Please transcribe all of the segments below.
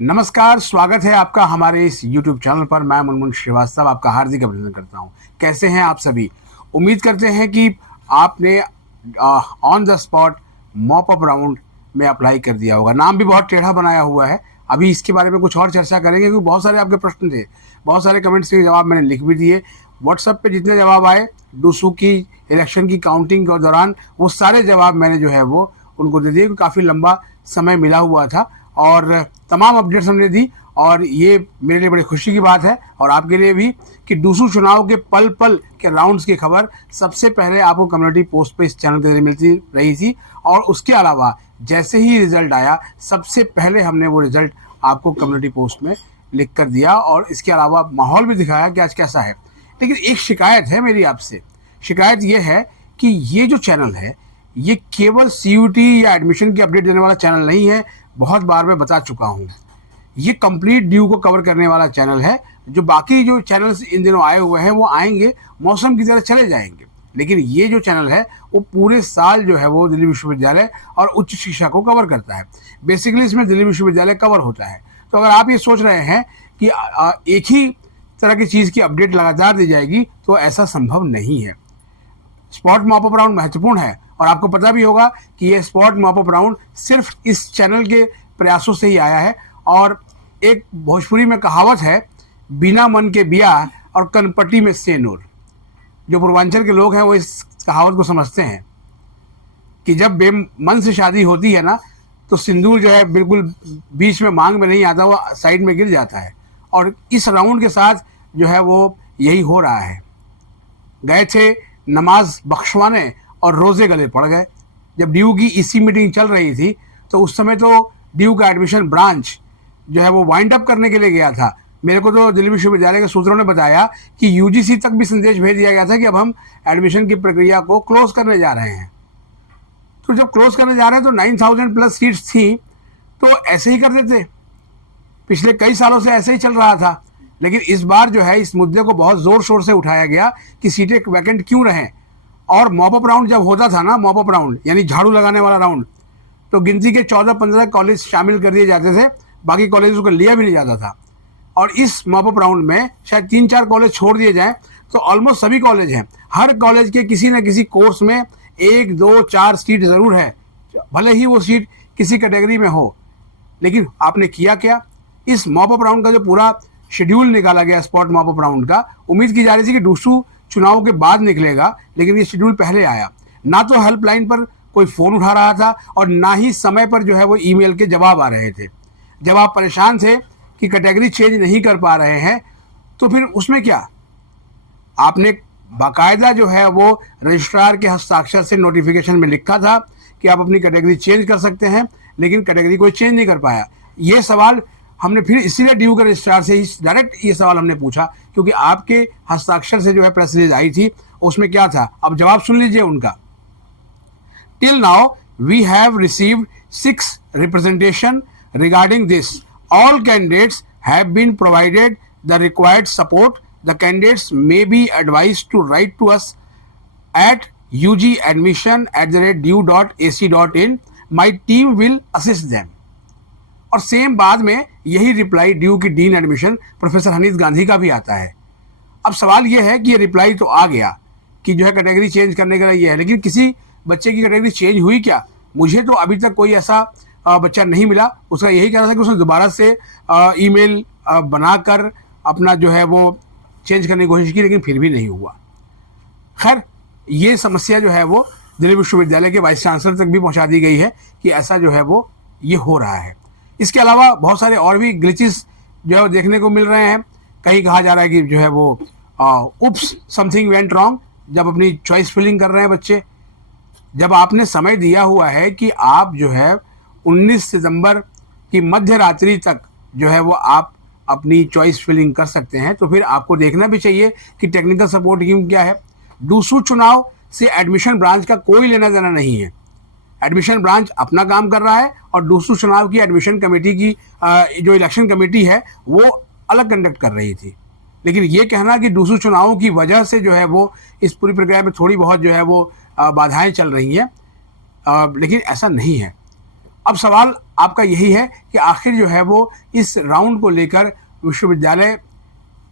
नमस्कार, स्वागत है आपका हमारे इस YouTube चैनल पर। मैं मुनमुन श्रीवास्तव आपका हार्दिक अभिनंदन करता हूं। कैसे हैं आप सभी? उम्मीद करते हैं कि आपने on the spot mop up round में अप्लाई कर दिया होगा। नाम भी बहुत टेढ़ा बनाया हुआ है। अभी इसके बारे में कुछ और चर्चा करेंगे क्योंकि बहुत सारे आपके प्रश्न थे, बहुत सारे कमेंट्स के जवाब मैंने लिख भी दिए। व्हाट्सएप पे जितने जवाब आए डूसू की इलेक्शन की काउंटिंग के दौरान, वो सारे जवाब मैंने जो है वो उनको दे दिए। काफ़ी लंबा समय मिला हुआ था और तमाम अपडेट्स हमने दी, और ये मेरे लिए बड़ी खुशी की बात है और आपके लिए भी कि डूसू चुनाव के पल पल के राउंड्स की खबर सबसे पहले आपको कम्युनिटी पोस्ट पे इस चैनल के जरिए मिलती रही थी। और उसके अलावा जैसे ही रिजल्ट आया, सबसे पहले हमने वो रिजल्ट आपको कम्युनिटी पोस्ट में लिख कर दिया और इसके अलावा माहौल भी दिखाया कि आज कैसा है। लेकिन एक शिकायत है मेरी आपसे। शिकायत ये है कि ये जो चैनल है ये केवल सीयूटी या एडमिशन की अपडेट देने वाला चैनल नहीं है। बहुत बार मैं बता चुका हूँ, ये कंप्लीट ड्यू को कवर करने वाला चैनल है। जो बाकी जो चैनल्स इन दिनों आए हुए हैं वो आएंगे, मौसम की तरह चले जाएंगे, लेकिन ये जो चैनल है वो पूरे साल जो है वो दिल्ली विश्वविद्यालय और उच्च शिक्षा को कवर करता है। बेसिकली इसमें दिल्ली विश्वविद्यालय कवर होता है। तो अगर आप ये सोच रहे हैं कि एक ही तरह की चीज़ की अपडेट लगातार दी जाएगी, तो ऐसा संभव नहीं है। स्पॉट मॉप अप राउंड महत्वपूर्ण है और आपको पता भी होगा कि ये स्पॉट मॉप अप राउंड सिर्फ इस चैनल के प्रयासों से ही आया है। और एक भोजपुरी में कहावत है, बिना मन के ब्याह और कनपट्टी में सेनूर। जो पूर्वांचल के लोग हैं वो इस कहावत को समझते हैं कि जब बेमन से शादी होती है ना, तो सिंदूर जो है बिल्कुल बीच में मांग में नहीं आता, वो साइड में गिर जाता है। और इस राउंड के साथ जो है वो यही हो रहा है। गए थे नमाज बख्शवाने और रोज़े गले पड़ गए। जब ड्यू की इसी मीटिंग चल रही थी तो उस समय तो ड्यू का एडमिशन ब्रांच जो है वो वाइंड अप करने के लिए गया था। मेरे को तो दिल्ली विश्वविद्यालय के सूत्रों ने बताया कि यूजीसी तक भी संदेश भेज दिया गया था कि अब हम एडमिशन की प्रक्रिया को क्लोज करने जा रहे हैं। तो जब क्लोज करने जा रहे हैं तो 9,000 प्लस सीट्स थी, तो ऐसे ही कर देते। पिछले कई सालों से ऐसे ही चल रहा था। लेकिन इस बार जो है इस मुद्दे को बहुत जोर शोर से उठाया गया कि सीटें वैकेंट क्यों रहें। और मॉप अप राउंड जब होता था ना, मॉप अप राउंड यानी झाड़ू लगाने वाला राउंड, तो गिनती के 14-15 कॉलेज शामिल कर दिए जाते थे, बाकी कॉलेजों को लिया भी नहीं जाता था। और इस मॉप अप राउंड में शायद 3-4 कॉलेज छोड़ दिए जाएं तो ऑलमोस्ट सभी कॉलेज हैं। हर कॉलेज के किसी न किसी कोर्स में 1, 2, 4 सीट ज़रूर है, भले ही वो सीट किसी कैटेगरी में हो। लेकिन आपने किया क्या? इस मॉप अप राउंड का जो पूरा शेड्यूल निकाला गया स्पॉट मॉप अप राउंड का, उम्मीद की जा रही थी कि डूसू चुनाव के बाद निकलेगा, लेकिन ये शेड्यूल पहले आया। ना तो हेल्पलाइन पर कोई फ़ोन उठा रहा था और ना ही समय पर जो है वो ईमेल के जवाब आ रहे थे। जब आप परेशान थे कि कैटेगरी चेंज नहीं कर पा रहे हैं, तो फिर उसमें क्या? आपने बाकायदा जो है वो रजिस्ट्रार के हस्ताक्षर से नोटिफिकेशन में लिखा था कि आप अपनी कैटेगरी चेंज कर सकते हैं, लेकिन कैटेगरी कोई चेंज नहीं कर पाया। ये सवाल हमने फिर इसीलिए ड्यू के रजिस्ट्रार से ही डायरेक्ट ये सवाल हमने पूछा, क्योंकि आपके हस्ताक्षर से जो है प्रेस रिलीज आई थी, उसमें क्या था। अब जवाब सुन लीजिए उनका। Till now we have received 6 representation regarding this. All candidates have been provided the required support. The candidates may be advised to write to us at ugadmission@due.ac.in. My team will assist them. और same बाद में यही reply DU की dean admission professor Hanif Gandhi का भी आता है। अब सवाल यह है कि ये रिप्लाई तो आ गया कि जो है कैटेगरी चेंज करने का ये है, लेकिन किसी बच्चे की कैटेगरी चेंज हुई क्या? मुझे तो अभी तक कोई ऐसा बच्चा नहीं मिला। उसका यही कहना था कि उसने दोबारा से ईमेल बनाकर अपना जो है वो चेंज करने की कोशिश की, लेकिन फिर भी नहीं हुआ। खैर, ये समस्या जो है वो दिल्ली विश्वविद्यालय के वाइस चांसलर तक भी पहुंचा दी गई है कि ऐसा जो है वो ये हो रहा है। इसके अलावा बहुत सारे और भी ग्लिचेस जो है वो देखने को मिल रहे हैं। कहीं कहा जा रहा है कि जो है वो उप्स समथिंग वेंट रॉन्ग, जब अपनी चॉइस फिलिंग कर रहे हैं बच्चे। जब आपने समय दिया हुआ है कि आप जो है 19 सितंबर की मध्य रात्रि तक जो है वो आप अपनी चॉइस फिलिंग कर सकते हैं, तो फिर आपको देखना भी चाहिए कि टेक्निकल सपोर्ट टीम क्या है। डूसू चुनाव से एडमिशन ब्रांच का कोई लेना देना नहीं है। एडमिशन ब्रांच अपना काम कर रहा है और डूसू चुनाव की एडमिशन कमेटी की जो इलेक्शन कमेटी है वो अलग कंडक्ट कर रही थी। लेकिन ये कहना कि डूसू चुनावों की वजह से जो है वो इस पूरी प्रक्रिया में थोड़ी बहुत जो है वो बाधाएं चल रही हैं, लेकिन ऐसा नहीं है। अब सवाल आपका यही है कि आखिर जो है वो इस राउंड को लेकर विश्वविद्यालय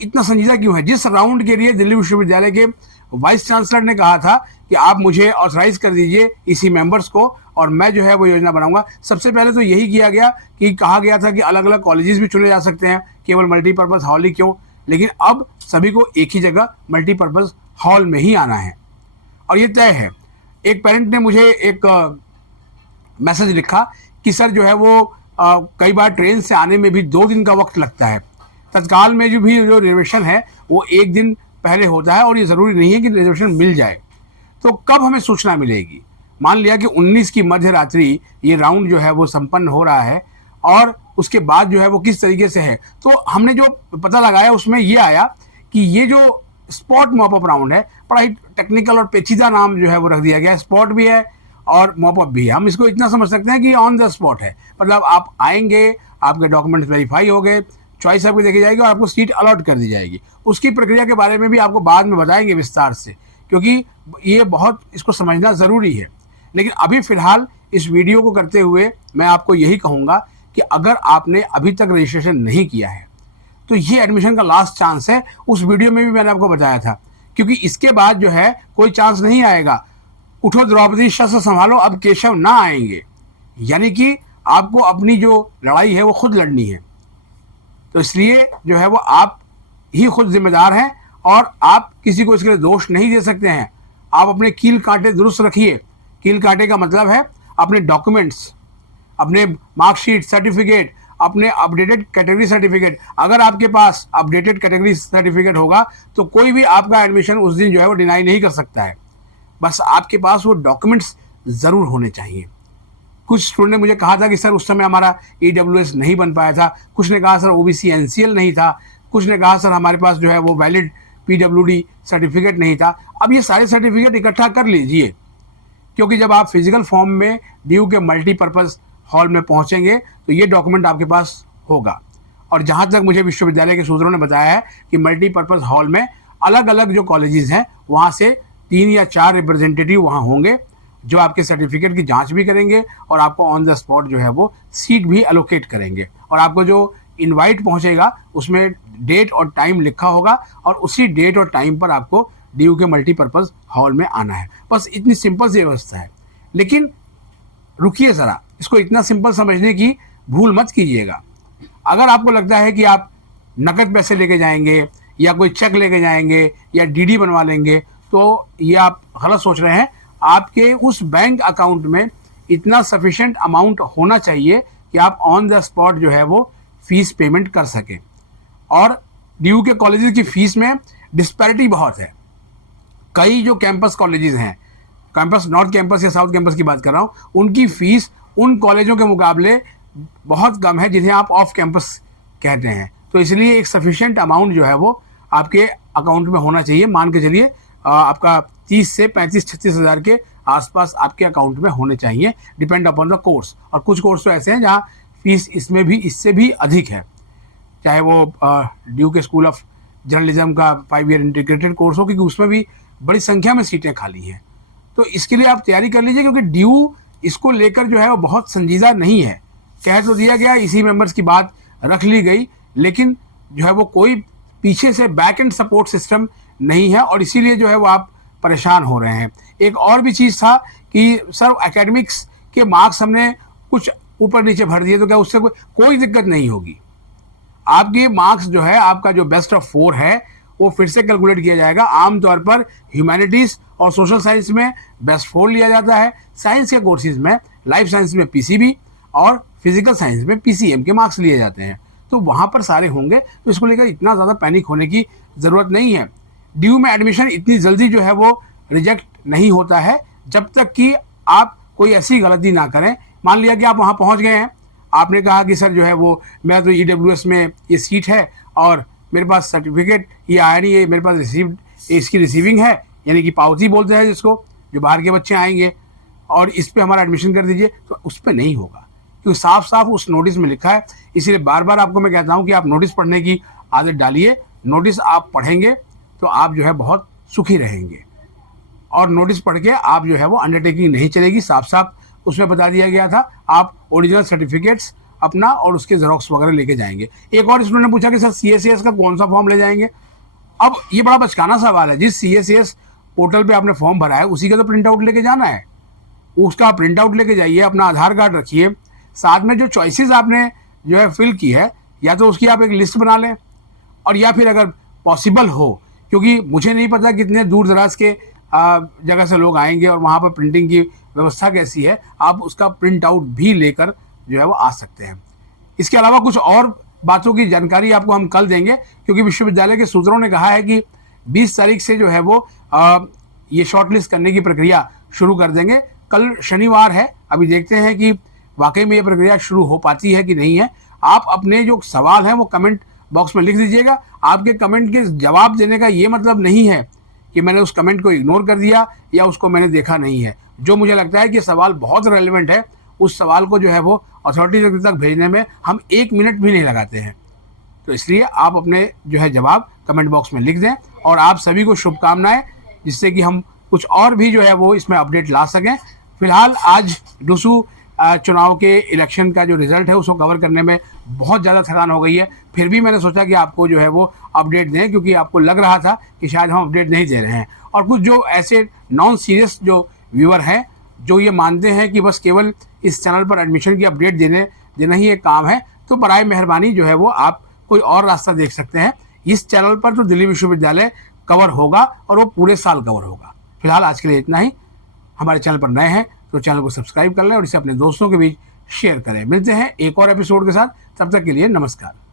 इतना संजीदा क्यों है। जिस राउंड के लिए दिल्ली विश्वविद्यालय के वाइस चांसलर ने कहा था कि आप मुझे ऑथराइज कर दीजिए इसी मेंबर्स को और मैं जो है वो योजना बनाऊंगा, सबसे पहले तो यही किया गया कि कहा गया था कि अलग अलग कॉलेजेस भी चुने जा सकते हैं, केवल मल्टीपर्पज़ हॉल ही क्यों। लेकिन अब सभी को एक ही जगह मल्टीपर्पज़ हॉल में ही आना है और ये तय है। एक पेरेंट ने मुझे एक मैसेज लिखा कि सर जो है वो कई बार ट्रेन से आने में भी 2 दिन का वक्त लगता है, तत्काल में जो रिजर्वेशन है वो 1 दिन पहले होता है और ये ज़रूरी नहीं है कि रिजर्वेशन मिल जाए। तो कब हमें सूचना मिलेगी। मान लिया कि 19 की मध्य रात्रि ये राउंड जो है वो संपन्न हो रहा है और उसके बाद जो है वो किस तरीके से है, तो हमने जो पता लगाया उसमें ये आया कि ये जो स्पॉट मॉप अप राउंड है, बड़ा ही टेक्निकल और पेचीदा नाम जो है वो रख दिया गया है। स्पॉट भी है और मॉप अप भी है। हम इसको इतना समझ सकते हैं कि ऑन द स्पॉट है, मतलब आप आएंगे, आपके डॉक्यूमेंट्स वेरीफाई हो गए, चॉइस आपकी देखी जाएगी और आपको सीट अलॉट कर दी जाएगी। उसकी प्रक्रिया के बारे में भी आपको बाद में बताएंगे विस्तार से, क्योंकि ये बहुत इसको समझना ज़रूरी है। लेकिन अभी फ़िलहाल इस वीडियो को करते हुए मैं आपको यही कहूँगा कि अगर आपने अभी तक रजिस्ट्रेशन नहीं किया है तो ये एडमिशन का लास्ट चांस है। उस वीडियो में भी मैंने आपको बताया था, क्योंकि इसके बाद जो है कोई चांस नहीं आएगा। उठो द्रौपदी शस्त्र संभालो, अब केशव ना आएंगे, यानी कि आपको अपनी जो लड़ाई है वो खुद लड़नी है। तो इसलिए जो है वो आप ही खुद जिम्मेदार हैं और आप किसी को इसके लिए दोष नहीं दे सकते हैं। आप अपने कील कांटे दुरुस्त रखिए। कील कांटे का मतलब है अपने डॉक्यूमेंट्स, अपने मार्कशीट, सर्टिफिकेट, अपने अपडेटेड कैटेगरी सर्टिफिकेट। अगर आपके पास अपडेटेड कैटेगरी सर्टिफिकेट होगा तो कोई भी आपका एडमिशन उस दिन जो है वो डिनाई नहीं कर सकता है। बस आपके पास वो डॉक्यूमेंट्स ज़रूर होने चाहिए। कुछ स्टूडेंट ने मुझे कहा था कि सर उस समय हमारा EWS नहीं बन पाया था, कुछ ने कहा सर OBC NCL नहीं था, कुछ ने कहा सर हमारे पास जो है वो वैलिड PWD सर्टिफिकेट नहीं था। अब ये सारे सर्टिफिकेट इकट्ठा कर लीजिए, क्योंकि जब आप फिजिकल फॉर्म में DU के मल्टीपर्पज़ हॉल में पहुंचेंगे तो ये डॉक्यूमेंट आपके पास होगा। और जहां तक मुझे विश्वविद्यालय के सूत्रों ने बताया है कि मल्टीपर्पज़ हॉल में अलग अलग जो कॉलेजेस हैं वहाँ से 3 या 4 रिप्रेजेंटेटिव वहाँ होंगे जो आपके सर्टिफिकेट की जांच भी करेंगे और आपको ऑन द स्पॉट जो है वो सीट भी एलोकेट करेंगे। और आपको जो इनवाइट पहुंचेगा उसमें डेट और टाइम लिखा होगा और उसी डेट और टाइम पर आपको DU के मल्टीपर्पज़ हॉल में आना है। बस इतनी सिंपल सी व्यवस्था है। लेकिन रुकिए ज़रा, इसको इतना सिंपल समझने की भूल मत कीजिएगा। अगर आपको लगता है कि आप नकद पैसे लेके जाएंगे या कोई चेक लेके जाएंगे या DD बनवा लेंगे, तो ये आप गलत सोच रहे हैं। आपके उस बैंक अकाउंट में इतना सफिशिएंट अमाउंट होना चाहिए कि आप ऑन द स्पॉट जो है वो फीस पेमेंट कर सकें। और DU के कॉलेजेस की फ़ीस में डिस्पैरिटी बहुत है। कई जो कैंपस कॉलेजेस हैं, कैंपस नॉर्थ कैंपस या साउथ कैंपस की बात कर रहा हूँ, उनकी फ़ीस उन कॉलेजों के मुकाबले बहुत कम है जिन्हें आप ऑफ कैंपस कहते हैं। तो इसलिए एक सफिशिएंट अमाउंट जो है वो आपके अकाउंट में होना चाहिए। मान के चलिए आपका 30 से 35-36 हज़ार के आसपास आपके अकाउंट में होने चाहिए, डिपेंड अपॉन द कोर्स। और कुछ कोर्स तो ऐसे हैं जहाँ फीस इसमें भी इससे भी अधिक है, चाहे वो DU के स्कूल ऑफ जर्नलिज्म का 5 ईयर इंटीग्रेटेड कोर्स हो, क्योंकि उसमें भी बड़ी संख्या में सीटें खाली हैं। तो इसके लिए आप तैयारी कर लीजिए, क्योंकि DU इसको लेकर जो है वो बहुत संजीदा नहीं है। कह तो दिया गया, इसी मेंबर्स की बात रख ली गई, लेकिन जो है वो कोई पीछे से बैक एंड सपोर्ट सिस्टम नहीं है और इसीलिए जो है वो आप परेशान हो रहे हैं। एक और भी चीज़ था कि सर एकेडमिक्स के मार्क्स हमने कुछ ऊपर नीचे भर दिए तो क्या उससे कोई दिक्कत नहीं होगी। आपके मार्क्स जो है, आपका जो बेस्ट ऑफ 4 है वो फिर से कैलकुलेट किया जाएगा। आमतौर पर ह्यूमैनिटीज़ और सोशल साइंस में बेस्ट 4 लिया जाता है। साइंस के कोर्सेज में, लाइफ साइंस में PCB और फिजिकल साइंस में PCM के मार्क्स लिए जाते हैं। तो वहाँ पर सारे होंगे, तो इसको लेकर इतना ज़्यादा पैनिक होने की ज़रूरत नहीं है। DU में एडमिशन इतनी जल्दी जो है वो रिजेक्ट नहीं होता है जब तक कि आप कोई ऐसी गलती ना करें। मान लिया कि आप वहाँ पहुँच गए हैं, आपने कहा कि सर जो है वो मैं तो EWS में ये सीट है और मेरे पास सर्टिफिकेट ये आया नहीं है, मेरे पास इसकी रिसीविंग है, यानी कि पावती बोलते हैं जिसको, जो बाहर के बच्चे आएंगे, और इस पर हमारा एडमिशन कर दीजिए, तो उस पर नहीं होगा, क्योंकि साफ साफ उस नोटिस में लिखा है। इसीलिए बार बार आपको मैं कहता हूँ कि आप नोटिस पढ़ने की आदत डालिए। नोटिस आप पढ़ेंगे तो आप जो है बहुत सुखी रहेंगे, और नोटिस पढ़ के आप जो है वो अंडरटेकिंग नहीं चलेगी। साफ साफ उसमें बता दिया गया था, आप ओरिजिनल सर्टिफिकेट्स अपना और उसके जेरोक्स वगैरह लेके जाएंगे। एक और स्टूडेंट ने पूछा कि सर CACS का कौन सा फॉर्म ले जाएंगे। अब ये बड़ा बचकाना सवाल है। जिस CACS पोर्टल पे आपने फॉर्म भरा है उसी का तो प्रिंट आउट लेके जाना है। उसका प्रिंट आउट लेके जाइए, अपना आधार कार्ड रखिए, साथ में जो चॉइसेस आपने जो है फिल की है या तो उसकी आप एक लिस्ट बना लें, और या फिर अगर पॉसिबल हो, क्योंकि मुझे नहीं पता कितने दूर दराज के जगह से लोग आएंगे और वहाँ पर प्रिंटिंग की व्यवस्था कैसी है, आप उसका प्रिंट आउट भी लेकर जो है वो आ सकते हैं। इसके अलावा कुछ और बातों की जानकारी आपको हम कल देंगे, क्योंकि विश्वविद्यालय के सूत्रों ने कहा है कि 20 तारीख से जो है वो ये शॉर्टलिस्ट करने की प्रक्रिया शुरू कर देंगे। कल शनिवार है, अभी देखते हैं कि वाकई में ये प्रक्रिया शुरू हो पाती है कि नहीं है। आप अपने जो सवाल हैं वो कमेंट बॉक्स में लिख दीजिएगा। आपके कमेंट के जवाब देने का ये मतलब नहीं है कि मैंने उस कमेंट को इग्नोर कर दिया या उसको मैंने देखा नहीं है। जो मुझे लगता है कि सवाल बहुत रेलेवेंट है, उस सवाल को जो है वो अथॉरिटी तक भेजने में हम 1 मिनट भी नहीं लगाते हैं। तो इसलिए आप अपने जो है जवाब कमेंट बॉक्स में लिख दें, और आप सभी को शुभकामनाएं, जिससे कि हम कुछ और भी जो है वो इसमें अपडेट ला सकें। फिलहाल आज डूसू चुनाव के इलेक्शन का जो रिजल्ट है उसको कवर करने में बहुत ज़्यादा थकान हो गई है, फिर भी मैंने सोचा कि आपको जो है वो अपडेट दें, क्योंकि आपको लग रहा था कि शायद हम अपडेट नहीं दे रहे हैं। और कुछ जो ऐसे नॉन सीरियस जो व्यूअर हैं जो ये मानते हैं कि बस केवल इस चैनल पर एडमिशन की अपडेट देना ही एक काम है, तो बराए मेहरबानी जो है वो आप कोई और रास्ता देख सकते हैं। इस चैनल पर तो दिल्ली विश्वविद्यालय कवर होगा और वो पूरे साल कवर होगा। फिलहाल आज के लिए इतना ही। हमारे चैनल पर नए हैं तो चैनल को सब्सक्राइब कर लें और इसे अपने दोस्तों के बीच शेयर करें। मिलते हैं एक और एपिसोड के साथ, तब तक के लिए नमस्कार।